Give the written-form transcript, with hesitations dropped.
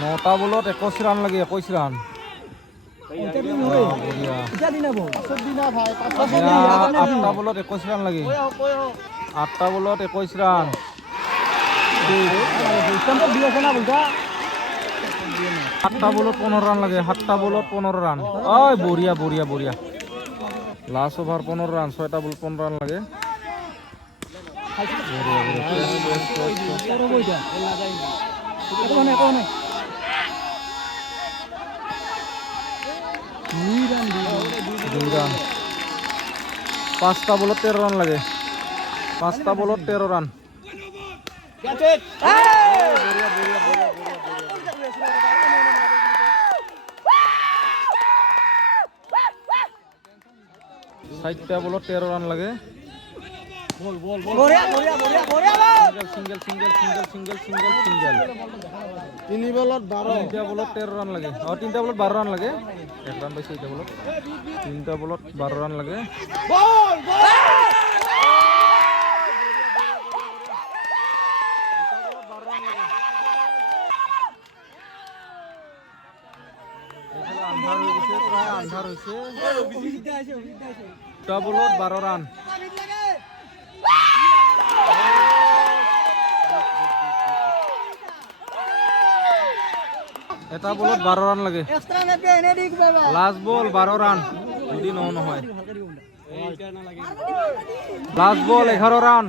9টা বলত 21 রান লাগে 21 রান। বঢ়িয়া। 8টা বলত 21 রান লাগে। 8টা বলত 21 রান। 7টা বলত 15 রান লাগে। 7টা বলত 15 রান। ওই বঢ়িয়া বঢ়িয়া বঢ়িয়া। Last over 15 run. 6টা বল 15 রান লাগে। দুই রান। 5টা বলত 13 রান লাগে। 5টা বলত 13 রান। সাইডটা বলত 13 রান লাগে। Single single single single single single. 3 বলত 13 রান লাগে। 3টা বলত 12 রান লাগে। 1 রান পাইছে এটা বলত। 3টা বলত 12 রান লাগে। আন্ধাৰ হৈ গৈছে, প্ৰায় আন্ধাৰ হৈছে। 2টা বলত 12 ৰান। এটা বলত 12 ৰান লাগে। লাষ্ট বল 12 ৰান। যদি নহয়। লাষ্ট বল 11 ৰান।